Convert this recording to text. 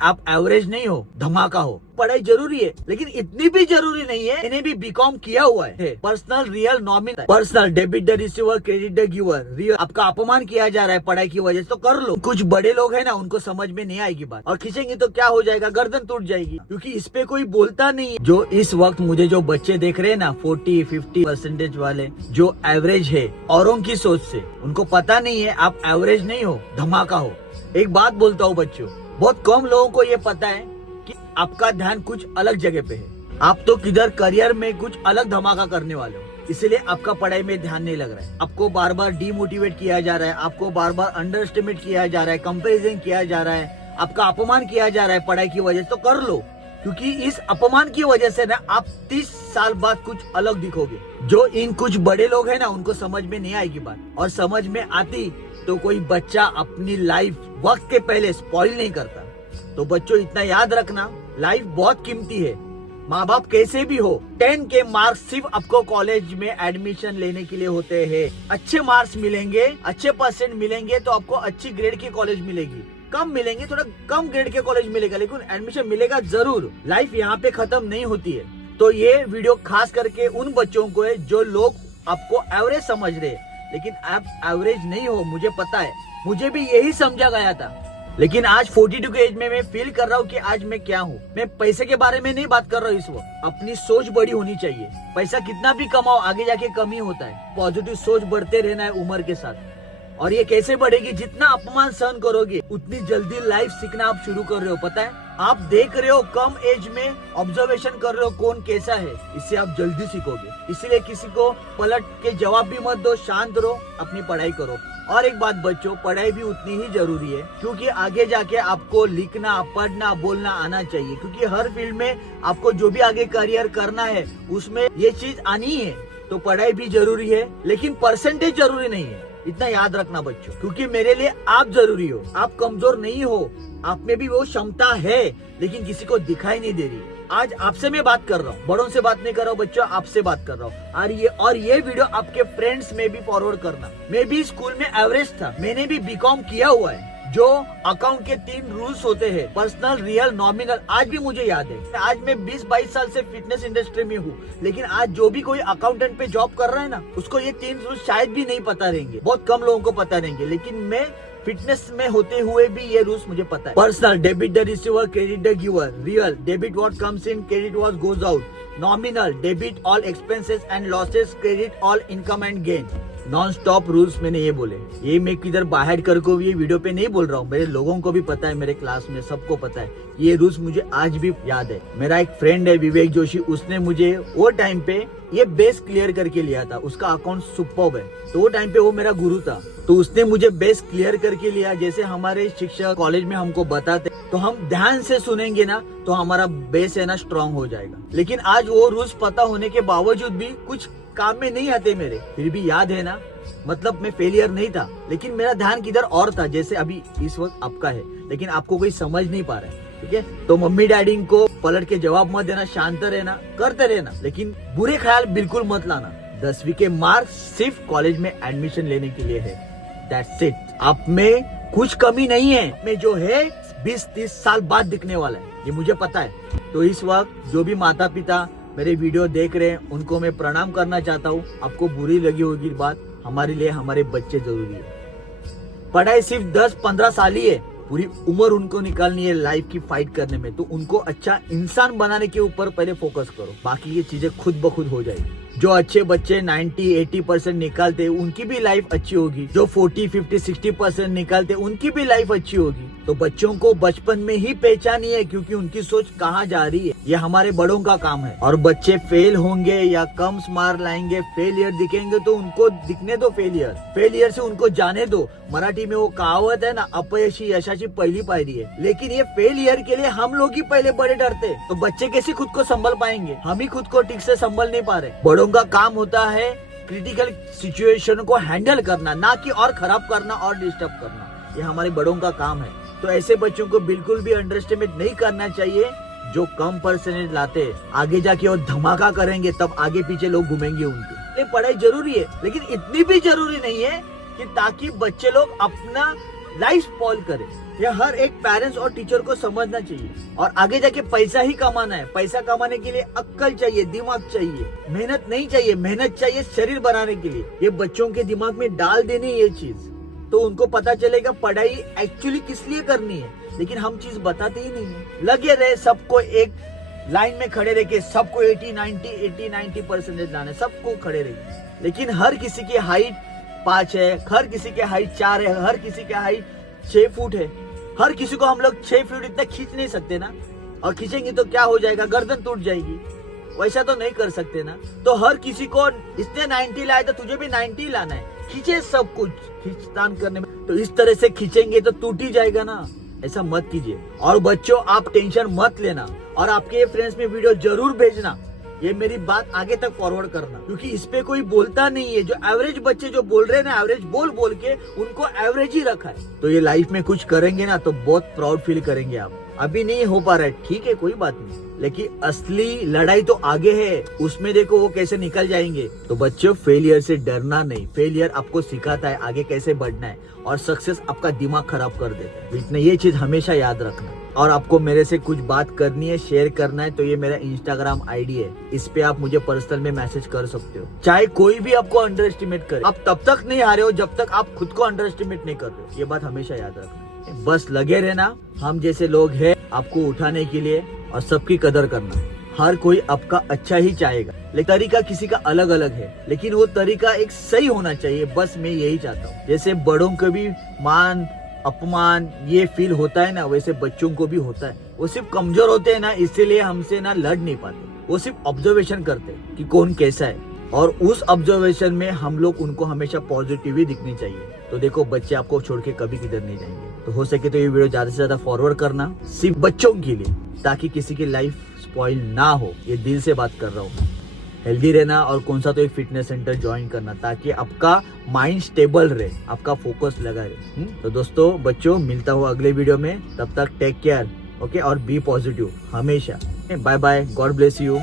आप एवरेज नहीं हो, धमाका हो। पढ़ाई जरूरी है, लेकिन इतनी भी जरूरी नहीं है। मैंने भी बीकॉम किया हुआ है। Personal, real, nominal. Personal, debit the receiver, credit the giver. Real, आपका अपमान किया जा रहा है पढ़ाई की वजह से, तो कर लो। कुछ बड़े लोग हैं ना, उनको समझ में नहीं आएगी बात, और खींचेंगे तो क्या हो जाएगा, गर्दन टूट जाएगी, क्योंकि इस पे कोई बोलता नहीं है। जो इस वक्त मुझे जो बच्चे देख रहे हैं ना, 40-50% वाले, जो एवरेज है औरों की सोच से, उनको पता नहीं है आप एवरेज नहीं हो, धमाका हो। एक बात बोलता हूँ बच्चों, बहुत कम लोगों को ये पता है कि आपका ध्यान कुछ अलग जगह पे है। आप तो किधर करियर में कुछ अलग धमाका करने वाले हो, इसलिए आपका पढ़ाई में ध्यान नहीं लग रहा है। आपको बार बार डीमोटिवेट किया जा रहा है, आपको बार बार अंडर एस्टिमेट किया जा रहा है, कंपेरिजन किया जा रहा है, आपका अपमान किया जा रहा है पढ़ाई की वजह से, तो कर लो। क्योंकि इस अपमान की वजह से ना आप 30 साल बाद कुछ अलग दिखोगे। जो इन कुछ बड़े लोग हैं ना, उनको समझ में नहीं आएगी बात, और समझ में आती तो कोई बच्चा अपनी लाइफ वक्त के पहले स्पॉइल नहीं करता। तो बच्चों, इतना याद रखना, लाइफ बहुत कीमती है। माँ बाप कैसे भी हो, 10 के मार्क्स सिर्फ आपको कॉलेज में एडमिशन लेने के लिए होते हैं। अच्छे मार्क्स मिलेंगे, अच्छे परसेंट मिलेंगे तो आपको अच्छी ग्रेड की कॉलेज मिलेगी। कम मिलेंगे, थोड़ा कम ग्रेड के कॉलेज मिलेगा, लेकिन एडमिशन मिलेगा जरूर। लाइफ यहाँ पे खत्म नहीं होती है। तो ये वीडियो खास करके उन बच्चों को है जो लोग आपको एवरेज समझ रहे हैं, लेकिन आप एवरेज नहीं हो, मुझे पता है। मुझे भी यही समझा गया था, लेकिन आज 42 के एज में मैं फील कर रहा हूँ कि आज मैं क्या हूँ। मैं पैसे के बारे में नहीं बात कर रहा हूँ इस वक्त। अपनी सोच बड़ी होनी चाहिए। पैसा कितना भी कमाओ, आगे जाके कम ही होता है। पॉजिटिव सोच बढ़ते रहना है उम्र के साथ। और ये कैसे बढ़ेगी, जितना अपमान सहन करोगे उतनी जल्दी लाइफ सीखना आप शुरू कर रहे हो। पता है, आप देख रहे हो, कम एज में ऑब्जर्वेशन कर रहे हो कौन कैसा है, इससे आप जल्दी सीखोगे। इसलिए किसी को पलट के जवाब भी मत दो, शांत रहो, अपनी पढ़ाई करो। और एक बात बच्चों, पढ़ाई भी उतनी ही जरूरी है, क्योंकि आगे जाके आपको लिखना, पढ़ना, बोलना आना चाहिए। क्योंकि हर फील्ड में आपको जो भी आगे करियर करना है, उसमें ये चीज आनी है। तो पढ़ाई भी जरूरी है, लेकिन परसेंटेज जरूरी नहीं है। इतना याद रखना बच्चों, क्योंकि मेरे लिए आप जरूरी हो। आप कमजोर नहीं हो, आप में भी वो क्षमता है, लेकिन किसी को दिखाई नहीं दे रही। आज आपसे मैं बात कर रहा हूँ, बड़ों से बात नहीं कर रहा हूँ बच्चों, आपसे बात कर रहा हूँ। और ये वीडियो आपके फ्रेंड्स में भी फॉरवर्ड करना। मैं भी स्कूल में एवरेज था, मैंने भी बीकॉम किया हुआ है। जो अकाउंट के 3 रूल्स होते हैं, पर्सनल, रियल, नॉमिनल, आज भी मुझे याद है। आज मैं 20-22 साल से फिटनेस इंडस्ट्री में हूँ, लेकिन आज जो भी कोई अकाउंटेंट पे जॉब कर रहा है ना, उसको ये 3 रूल्स शायद भी नहीं पता रहेंगे। बहुत कम लोगों को पता रहेंगे, लेकिन मैं फिटनेस में होते हुए भी ये रूल्स मुझे पता है। Personal, debit the receiver, credit the giver. Real, debit what comes in, credit what goes out. Nominal, debit all expenses and losses, credit all income and gain. Non stop rules मैंने ये बोले। ये मैं किधर बाहर करके ये वीडियो पे नहीं बोल रहा हूँ, मेरे लोगों को भी पता है, मेरे क्लास में सबको पता है। ये रूल्स मुझे आज भी याद है। मेरा एक फ्रेंड है विवेक जोशी, उसने मुझे वो टाइम पे ये बेस क्लियर करके लिया था। उसका अकाउंट सुपर्ब है, तो वो टाइम पे वो मेरा गुरु था। तो उसने मुझे बेस क्लियर करके लिया। जैसे हमारे शिक्षक कॉलेज में हमको बताते, तो हम ध्यान से सुनेंगे ना, तो हमारा बेस है ना स्ट्रांग हो जाएगा। लेकिन आज वो रूल्स पता होने के बावजूद भी कुछ काम में नहीं आते मेरे, फिर भी याद है ना। मतलब मैं फेलियर नहीं था, लेकिन मेरा ध्यान किधर और था, जैसे अभी इस वक्त आपका है, लेकिन आपको कोई समझ नहीं पा रहा है। ठीक है, तो मम्मी डैडी को पलट के जवाब मत देना, शांत रहना, करते रहना, लेकिन बुरे ख्याल बिल्कुल मत लाना। 10वीं के मार्क्स सिर्फ कॉलेज में एडमिशन लेने के लिए है, दैट्स इट। आप में कुछ कमी नहीं है, मैं जो है 20-30 साल बाद दिखने वाला है, ये मुझे पता है। तो इस वक्त जो भी माता पिता मेरे वीडियो देख रहे हैं, उनको मैं प्रणाम करना चाहता हूँ। आपको बुरी लगी होगी बात, हमारे लिए हमारे बच्चे जरूरी है। पढ़ाई सिर्फ 10-15 साल ही है, पूरी उम्र उनको निकालनी है लाइफ की फाइट करने में। तो उनको अच्छा इंसान बनाने के ऊपर पहले फोकस करो, बाकी ये चीजें खुद ब खुद हो जाएगी। जो अच्छे बच्चे 90-80% निकालते हैं, उनकी भी लाइफ अच्छी होगी। जो 40-50-60% निकालते हैं, उनकी भी लाइफ अच्छी होगी। तो बच्चों को बचपन में ही पहचानिए, क्योंकि उनकी सोच कहाँ जा रही है, ये हमारे बड़ों का काम है। और बच्चे फेल होंगे या कम मार्क्स लाएंगे, फेलियर दिखेंगे, तो उनको दिखने दो फेलियर। फेलियर से उनको जाने दो। मराठी में वो कहावत है ना, अपयशी यशाची पहली पायरी है। लेकिन ये फेलियर के लिए हम लोग ही पहले बड़े डरते, तो बच्चे कैसे खुद को संभल पाएंगे? हम ही खुद को ठीक से संभल नहीं पा रहे। बड़ों का काम होता है क्रिटिकल सिचुएशन को हैंडल करना, ना कि और खराब करना और डिस्टर्ब करना। ये हमारे बड़ों का काम है। तो ऐसे बच्चों को बिल्कुल भी अंडरएस्टिमेट नहीं करना चाहिए, जो कम परसेंटेज लाते हैं। आगे जाके और धमाका करेंगे, तब आगे पीछे लोग घूमेंगे उनके। पढ़ाई जरूरी है, लेकिन इतनी भी जरूरी नहीं है कि ताकि बच्चे लोग अपना लाइफ स्पॉइल करें। ये हर एक पेरेंट्स और टीचर को समझना चाहिए। और आगे जाके पैसा ही कमाना है, पैसा कमाने के लिए अक्ल चाहिए, दिमाग चाहिए, मेहनत नहीं चाहिए। मेहनत चाहिए शरीर बनाने के लिए। ये बच्चों के दिमाग में डाल देनी ये चीज, तो उनको पता चलेगा पढ़ाई एक्चुअली किस लिए करनी है। लेकिन हम चीज बताते ही नहीं है। लगे रहे सबको एक लाइन में खड़े रह के सबको 80-90 परसेंटेज लाने, सबको खड़े रहे। लेकिन हर किसी की हाइट 5 है, हर किसी की हाइट 4 है, हर किसी की हाइट 6 फुट है। हर किसी को हम लोग 6 फुट इतना खींच नहीं सकते ना। और खींचेंगे तो क्या हो जाएगा, गर्दन टूट जाएगी। वैसा तो नहीं कर सकते ना। तो हर किसी को इसने 90 लाया तो तुझे भी 90 लाना है। खींचे सब कुछ, खींचतान करने में तो इस तरह से खींचेंगे तो टूट ही जाएगा ना। ऐसा मत कीजिए। और बच्चों आप टेंशन मत लेना, और आपके फ्रेंड्स में वीडियो जरूर भेजना। ये मेरी बात आगे तक फॉरवर्ड करना, क्योंकि इस पे कोई बोलता नहीं है। जो एवरेज बच्चे जो बोल रहे हैं ना, एवरेज बोल के उनको एवरेज ही रखा है। तो ये लाइफ में कुछ करेंगे ना तो बहुत प्राउड फील करेंगे आप। अभी नहीं हो पा रहा है, ठीक है, कोई बात नहीं, लेकिन असली लड़ाई तो आगे है। उसमें देखो वो कैसे निकल जाएंगे। तो बच्चों फेलियर से डरना नहीं। फेलियर आपको सिखाता है आगे कैसे बढ़ना है, और सक्सेस आपका दिमाग खराब कर देता है। इसलिए ये चीज हमेशा याद रखना। और आपको मेरे से कुछ बात करनी है, शेयर करना है, तो ये मेरा इंस्टाग्राम आईडी है। इस पे आप मुझे पर्सनल में मैसेज कर सकते हो। चाहे कोई भी आपको अंडर एस्टिमेट करे, आप तब तक नहीं हारे हो जब तक आप खुद को अंडर एस्टिमेट नहीं कर रहे हो। ये बात हमेशा याद रखना। बस लगे रहना, हम जैसे लोग हैं आपको उठाने के लिए, और सबकी कदर करना। हर कोई आपका अच्छा ही चाहेगा, लेकिन तरीका किसी का अलग अलग है। लेकिन वो तरीका एक सही होना चाहिए, बस मैं यही चाहता हूँ। जैसे बड़ों को भी मान अपमान ये फील होता है ना, वैसे बच्चों को भी होता है। वो सिर्फ कमजोर होते हैं ना, इसीलिए हमसे ना लड़ नहीं पाते। वो सिर्फ ऑब्जर्वेशन करते हैं कि कौन कैसा है, और उस ऑब्जर्वेशन में हम लोग उनको हमेशा पॉजिटिव ही दिखनी चाहिए। तो देखो बच्चे आपको छोड़ के कभी किधर नहीं जाएंगे। तो हो सके तो ये वीडियो ज्यादा से ज्यादा फॉरवर्ड करना, सिर्फ बच्चों के लिए, ताकि किसी की लाइफ स्पॉइल ना हो। ये दिल से बात कर रहा हूँ। हेल्दी रहना, और कौन सा तो एक फिटनेस सेंटर ज्वाइन करना, ताकि आपका माइंड स्टेबल रहे, आपका फोकस लगा रहे। तो दोस्तों बच्चों, मिलता हूँ अगले वीडियो में। तब तक टेक केयर, ओके, और बी पॉजिटिव हमेशा। Bye bye, God bless you.